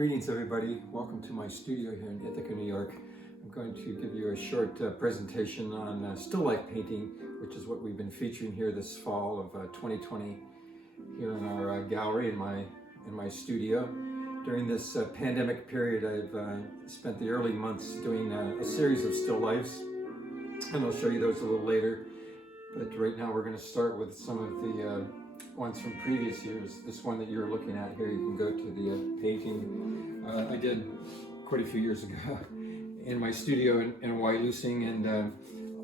Greetings everybody, welcome to my studio here in Ithaca, New York. I'm going to give you a short presentation on still life painting, which is what we've been featuring here this fall of 2020 here in our gallery in my studio. During this pandemic period, I've spent the early months doing a series of still lifes, and I'll show you those a little later. But right now we're going to start with some of the ones from previous years. This one that you're looking at here, you can go to the painting I did quite a few years ago in my studio in Wailusing, and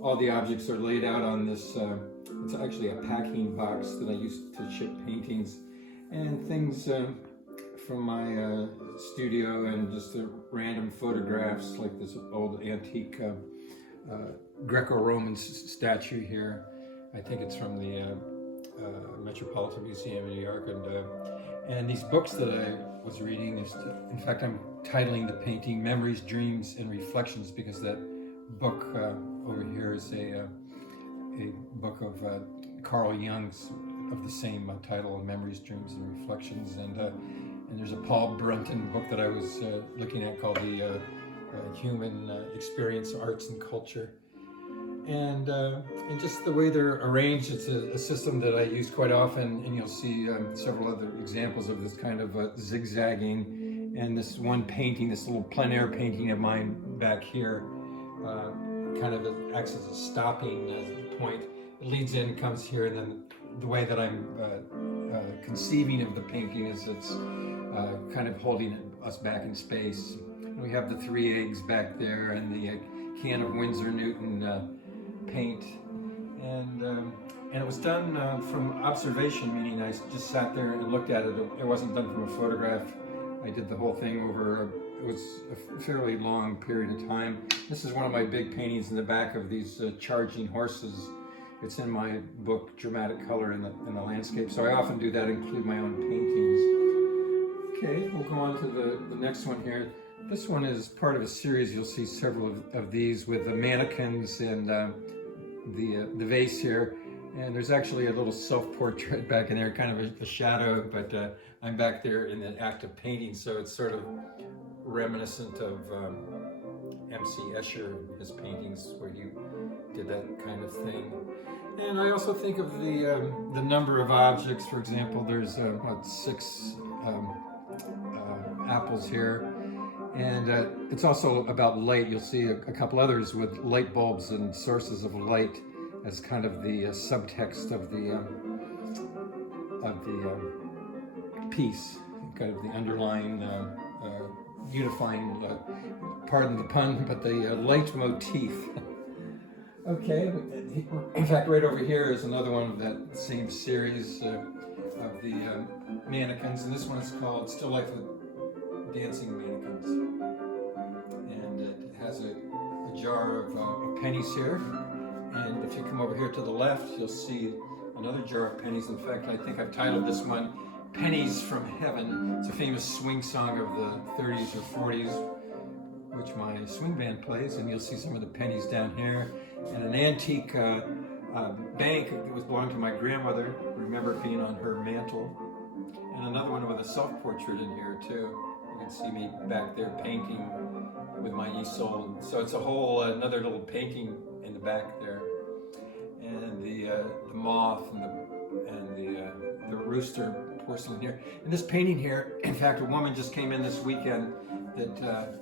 all the objects are laid out on this, it's actually a packing box that I used to ship paintings and things from my studio, and just the random photographs like this old antique Greco-Roman statue here. I think it's from the Metropolitan Museum in New York, and these books that I was reading in fact, I'm titling the painting Memories, Dreams, and Reflections, because that book over here is a book of Carl Jung's of the same title, Memories, Dreams, and Reflections, and there's a Paul Brunton book that I was looking at called the Human Experience, Arts and Culture. And just the way they're arranged, it's a system that I use quite often, and you'll see several other examples of this kind of zigzagging. And this one painting, this little plein air painting of mine back here, kind of acts as a stopping point. It leads in, comes here, and then the way that I'm conceiving of the painting is it's kind of holding us back in space. We have the 3 eggs back there, and the can of Winsor Newton paint, and it was done from observation, meaning I just sat there and looked at it. It wasn't done from a photograph. I did the whole thing over, it was a fairly long period of time. This is one of my big paintings in the back of these charging horses. It's in my book, Dramatic Color in the Landscape, so I often do that, include my own paintings. Okay, we'll go on to the next one here. This one is part of a series. You'll see several of these with the mannequins and the vase here. And there's actually a little self-portrait back in there, kind of a shadow, but I'm back there in the act of painting, so it's sort of reminiscent of M.C. Escher, his paintings, where he did that kind of thing. And I also think of the number of objects. For example, there's about 6 apples here. And it's also about light. You'll see a couple others with light bulbs and sources of light as kind of the subtext of the piece, kind of the underlying unifying, pardon the pun, but the leitmotif. Okay, in fact, right over here is another one of that same series of the mannequins, and this one is called Still Life with Dancing Mannequins. And it has a jar of pennies here. And if you come over here to the left, you'll see another jar of pennies. In fact, I think I've titled this one Pennies from Heaven. It's a famous swing song of the 30s or 40s, which my swing band plays. And you'll see some of the pennies down here. And an antique bank that was belonged to my grandmother. I remember it being on her mantle. And another one with a self-portrait in here too. You can see me back there painting with my easel. So it's a whole another little painting in the back there. And the moth and the rooster porcelain here. And this painting here, in fact, a woman just came in this weekend that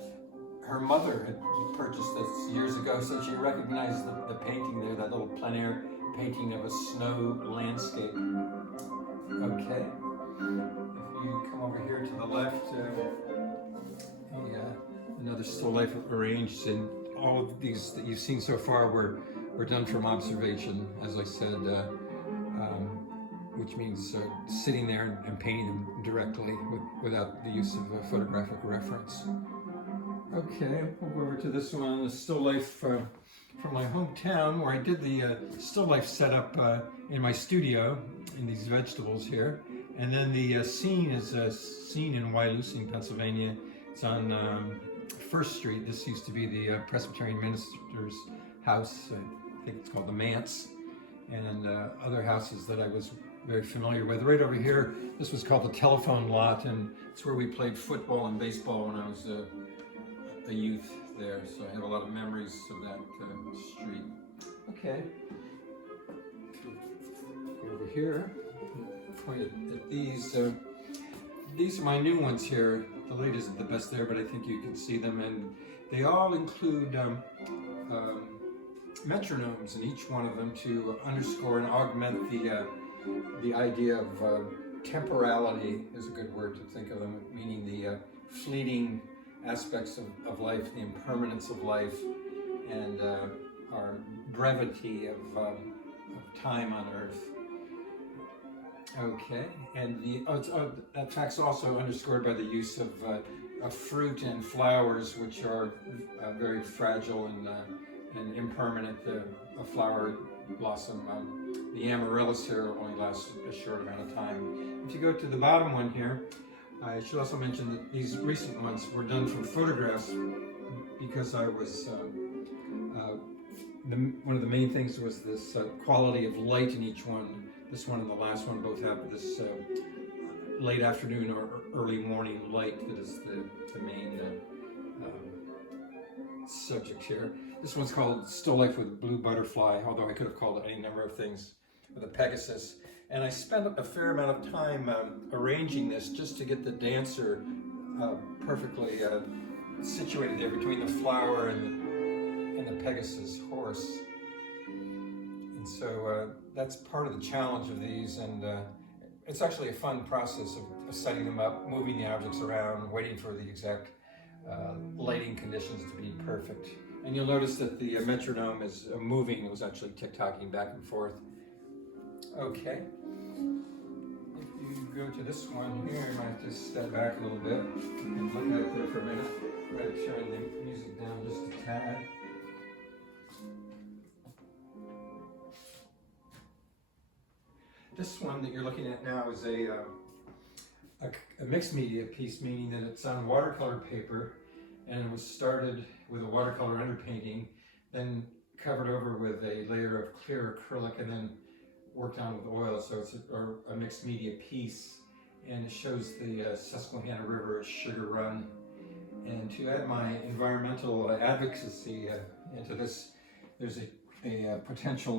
her mother had purchased this years ago, so she recognized the painting there, that little plein air painting of a snow landscape. Okay. If you come over here to the left, another still life arranged, and all of these that you've seen so far were done from observation, as I said, which means sitting there and painting them directly without the use of a photographic reference. Okay, we'll go over to this one, a still life from my hometown, where I did the still life setup in my studio in these vegetables here. And then the scene is a scene in Wailusing, Pennsylvania. It's on First Street. This used to be the Presbyterian minister's house. I think it's called the Manse, and other houses that I was very familiar with. Right over here, this was called the telephone lot, and it's where we played football and baseball when I was a youth there. So I have a lot of memories of that street. Okay. Go over here. Point at these. These are my new ones here. The light isn't the best there, but I think you can see them, and they all include metronomes in each one of them to underscore and augment the idea of temporality is a good word to think of them, meaning the fleeting aspects of life, the impermanence of life, and our brevity of time on Earth. Okay, and that fact's also underscored by the use of fruit and flowers, which are very fragile and impermanent. A flower blossom, the amaryllis here only lasts a short amount of time. If you go to the bottom one here, I should also mention that these recent ones were done from photographs because I was one of the main things was this quality of light in each one. This one and the last one both have this late afternoon or early morning light that is the main subject here. This one's called Still Life with Blue Butterfly, although I could have called it any number of things, with a Pegasus. And I spent a fair amount of time arranging this just to get the dancer perfectly situated there between the flower and the Pegasus horse. And so that's part of the challenge of these, and it's actually a fun process of setting them up, moving the objects around, waiting for the exact lighting conditions to be perfect. And you'll notice that the metronome is moving. It was actually tick-tocking back and forth. Okay. If you go to this one here, you might have to step back a little bit and look at it there for a minute. Right, turn the music down just a tad. This one that you're looking at now is a mixed media piece, meaning that it's on watercolor paper, and it was started with a watercolor underpainting, then covered over with a layer of clear acrylic, and then worked on with oil. So it's a mixed media piece, and it shows the Susquehanna River at Sugar Run. And to add my environmental advocacy into this, there's a potential,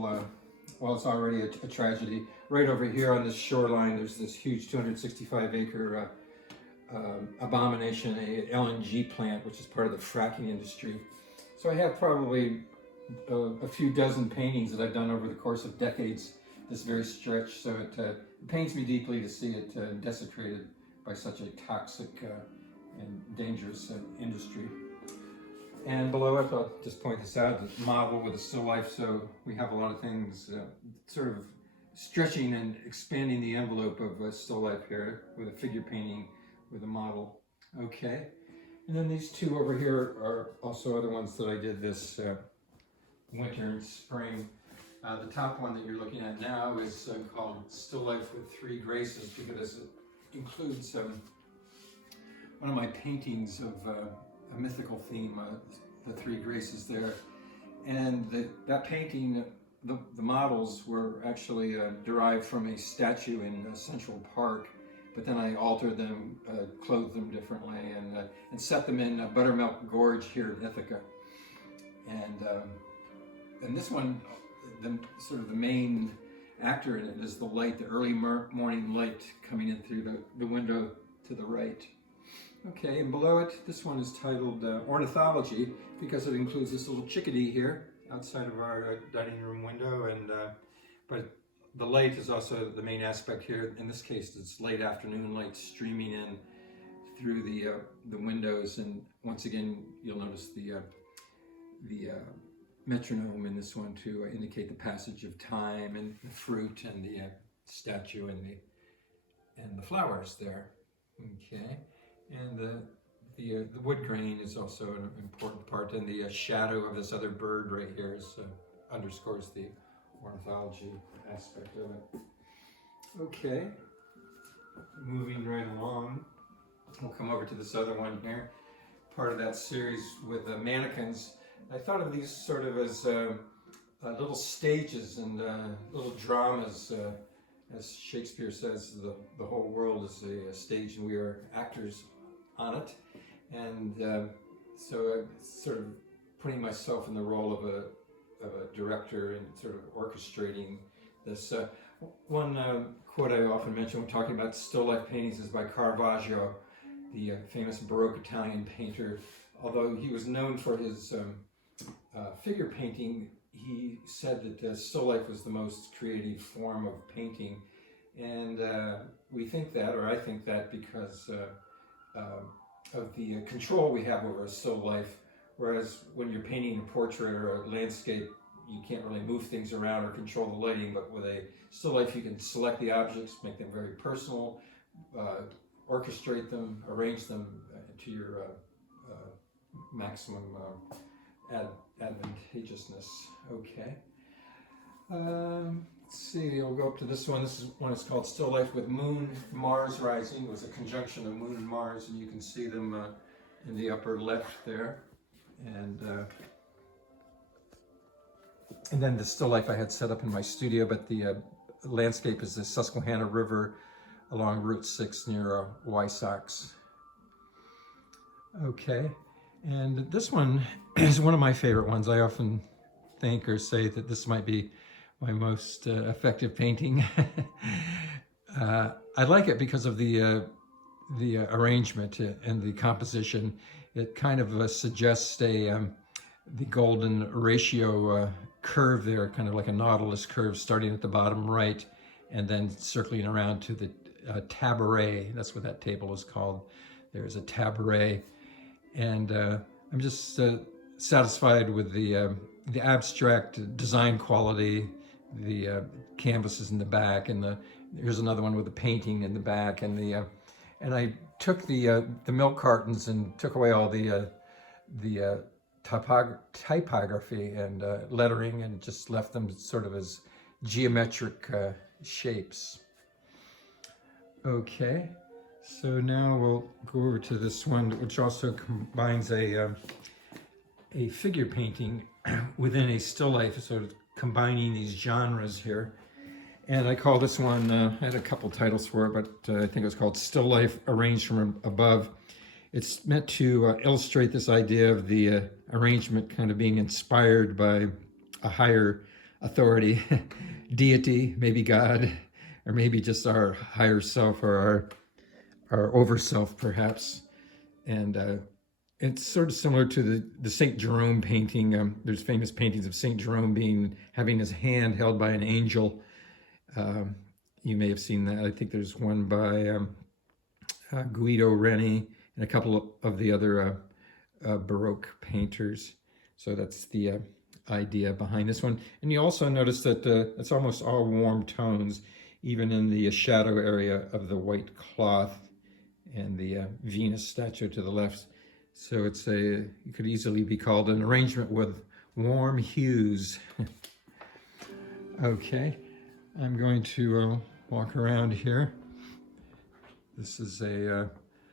well, it's already a tragedy. Right over here on this shoreline, there's this huge 265-acre abomination, a LNG plant, which is part of the fracking industry. So I have probably a few dozen paintings that I've done over the course of decades, this very stretch. So it pains me deeply to see it desecrated by such a toxic and dangerous industry. And below it, I'll just point this out, the model with a still life. So we have a lot of things sort of stretching and expanding the envelope of still life here with a figure painting with a model. Okay. And then these two over here are also other ones that I did this winter and spring. The top one that you're looking at now is called Still Life with Three Graces, because it includes one of my paintings of a mythical theme, the Three Graces there. And that painting, the models were actually derived from a statue in Central Park, but then I altered them, clothed them differently, and set them in Buttermilk Gorge here in Ithaca. And this one, sort of the main actor in it is the light, the early morning light coming in through the window to the right. Okay, and below it, this one is titled Ornithology, because it includes this little chickadee here outside of our dining room window, but the light is also the main aspect here. In this case, it's late afternoon light streaming in through the windows, and once again, you'll notice the metronome in this one to indicate the passage of time, and the fruit, and the statue, and the flowers there. Okay. And the wood grain is also an important part, and the shadow of this other bird right here underscores the ornithology aspect of it. Okay, moving right along, we'll come over to this other one here, part of that series with mannequins. I thought of these sort of as little stages and little dramas as Shakespeare says, the whole world is a stage and we are actors on it. And so I'm sort of putting myself in the role of a director and sort of orchestrating this. One quote I often mention when talking about still life paintings is by Caravaggio, the famous Baroque Italian painter. Although he was known for his figure painting, he said that still life was the most creative form of painting. And we think that, or I think that, because of the control we have over a still life. Whereas when you're painting a portrait or a landscape, you can't really move things around or control the lighting, but with a still life you can select the objects, make them very personal, orchestrate them, arrange them to your maximum advantageousness. Okay. Let's see, I'll go up to this one. This one is called Still Life with Moon, Mars Rising. It was a conjunction of Moon and Mars, and you can see them in the upper left there. And then the still life I had set up in my studio, but the landscape is the Susquehanna River along Route 6 near Wysox. Okay, and this one is one of my favorite ones. I often think or say that this might be my most effective painting. I like it because of the arrangement and the composition. It kind of suggests the golden ratio curve there, kind of like a nautilus curve starting at the bottom right and then circling around to the tabaret. That's what that table is called. There's a tabaret. And I'm just satisfied with the abstract design quality, the canvases in the back, and here's another one with the painting in the back, and I took the milk cartons and took away all the typography and lettering and just left them sort of as geometric shapes. Okay, so now we'll go over to this one, which also combines a figure painting within a still life, sort of combining these genres here. And I call this one, I had a couple titles for it, but I think it was called Still Life Arranged from Above. It's meant to illustrate this idea of the arrangement kind of being inspired by a higher authority, deity, maybe God, or maybe just our higher self or our over self perhaps. And it's sort of similar to the St. Jerome painting. There's famous paintings of St. Jerome having his hand held by an angel. You may have seen that. I think there's one by Guido Reni and a couple of the other Baroque painters. So that's the idea behind this one. And you also notice that it's almost all warm tones, even in the shadow area of the white cloth and the Venus statue to the left. So it could easily be called an arrangement with warm hues. Okay, I'm going to walk around here. This is a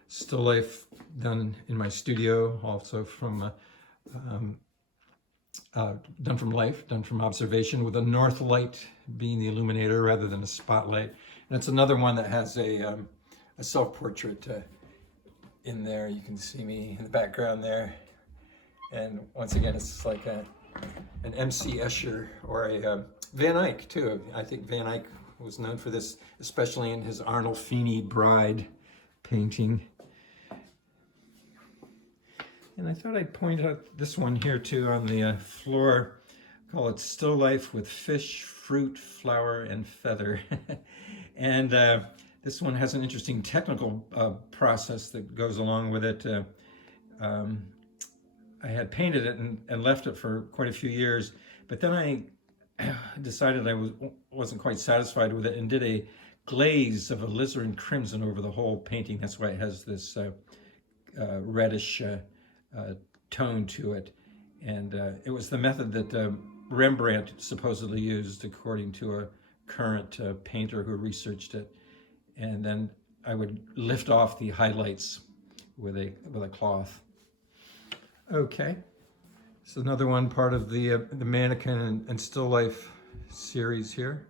still life done in my studio, also from done from observation, with a north light being the illuminator rather than a spotlight. And it's another one that has a self-portrait in there. You can see me in the background there. And once again, it's like an M.C. Escher or a Van Eyck too. I think Van Eyck was known for this, especially in his Arnolfini Bride painting. And I thought I'd point out this one here too on the floor. Call it Still Life with Fish, Fruit, Flower, and Feather. And this one has an interesting technical process that goes along with it. I had painted it and left it for quite a few years, but then I decided I wasn't quite satisfied with it and did a glaze of alizarin crimson over the whole painting. That's why it has this reddish tone to it. And it was the method that Rembrandt supposedly used, according to a current painter who researched it. And then I would lift off the highlights with a cloth. Okay, so another one part of the mannequin and still life series here.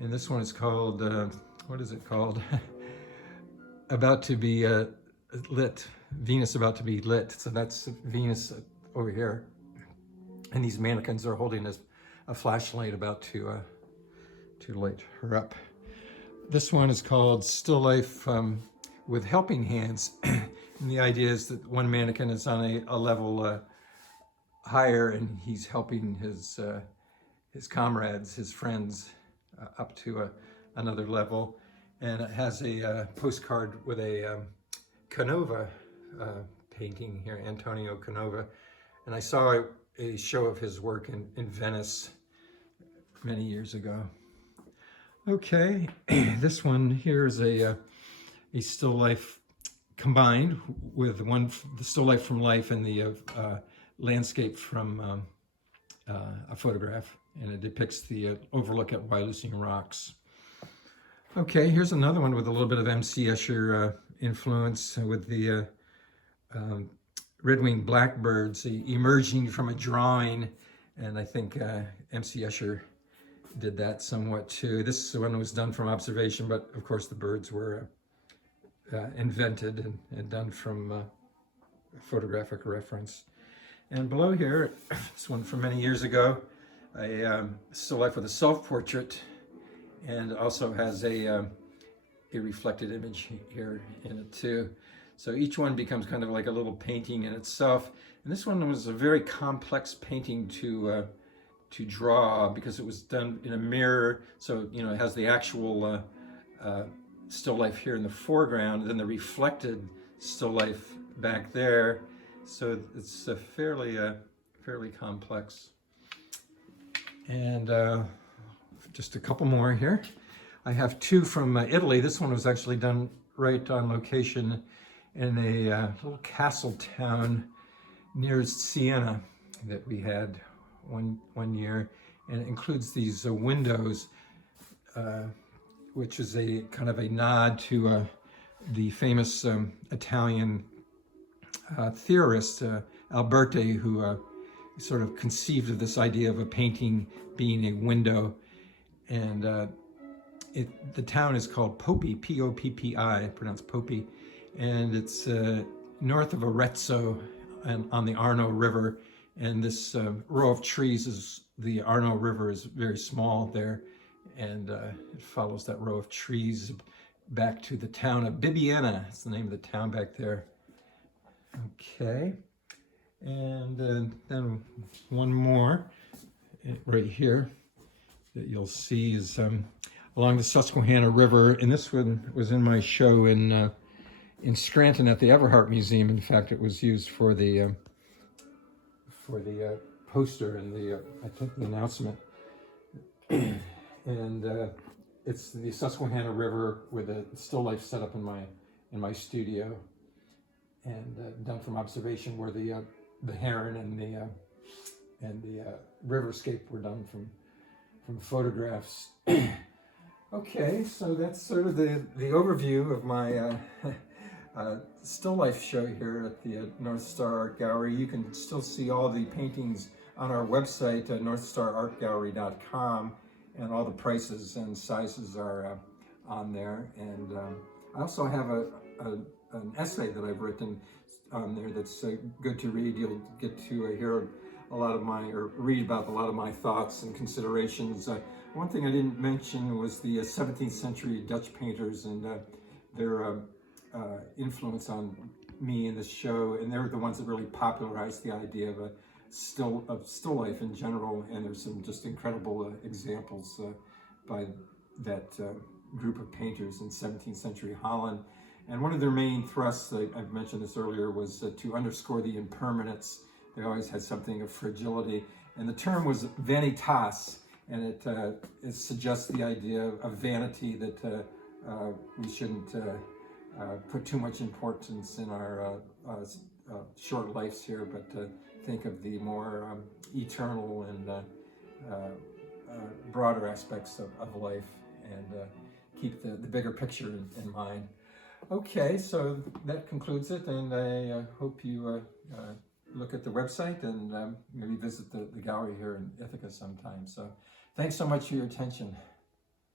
And this one is called, what is it called? About to be lit. Venus about to be lit. So that's Venus over here. And these mannequins are holding a flashlight about to light her up. This one is called Still Life with Helping Hands. And the idea is that one mannequin is on a level higher, and he's helping his comrades, his friends, up to another level. And it has a postcard with a Canova painting here, Antonio Canova. And I saw a show of his work in Venice many years ago. Okay, this one here is a still life combined with the still life from life and the landscape from a photograph, and it depicts the overlook at Wyalusing Rocks. Okay, here's another one with a little bit of M.C. Escher influence with the red-winged blackbirds emerging from a drawing, and I think M.C. Escher did that somewhat too. This one was done from observation, but of course the birds were invented and done from photographic reference. And below here, this one from many years ago, a still life with a self-portrait, and also has a reflected image here in it too. So each one becomes kind of like a little painting in itself. And this one was a very complex painting to draw because it was done in a mirror. So, you know, it has the actual still life here in the foreground, and then the reflected still life back there. So it's a fairly complex. And just a couple more here. I have two from Italy. This one was actually done right on location in a little castle town near Siena that we had one year, and it includes these windows, which is a kind of a nod to the famous Italian theorist Alberti, who sort of conceived of this idea of a painting being a window. And the town is called Poppi, P-O-P-P-I, pronounced Poppi, and it's north of Arezzo and on the Arno River. And this row of trees is, the Arno River is very small there, and it follows that row of trees back to the town of Bibbiena. It's the name of the town back there. Okay, and then one more right here that you'll see is along the Susquehanna River, and this one was in my show in Scranton at the Everhart Museum. In fact, it was used for the poster and I think the announcement. And it's the Susquehanna River with a still life set up in my studio, and done from observation, where the heron and the riverscape were done from photographs. Okay, so that's sort of the overview of my still life show here at the North Star Art Gallery. You can still see all the paintings on our website, northstarartgallery.com, and all the prices and sizes are on there. And I also have an essay that I've written on there that's good to read. You'll get to hear a lot of read about a lot of my thoughts and considerations. One thing I didn't mention was the 17th century Dutch painters and their influence on me in this show, and they're the ones that really popularized the idea of still life in general. And there's some just incredible examples by that group of painters in 17th century Holland. And one of their main thrusts, I've mentioned this earlier, was to underscore the impermanence. They always had something of fragility, and the term was vanitas, and it suggests the idea of vanity, that we shouldn't put too much importance in our short lives here, but think of the more eternal and broader aspects of life, and keep the bigger picture in mind. Okay, so that concludes it, and I hope you look at the website and maybe visit the gallery here in Ithaca sometime. So thanks so much for your attention.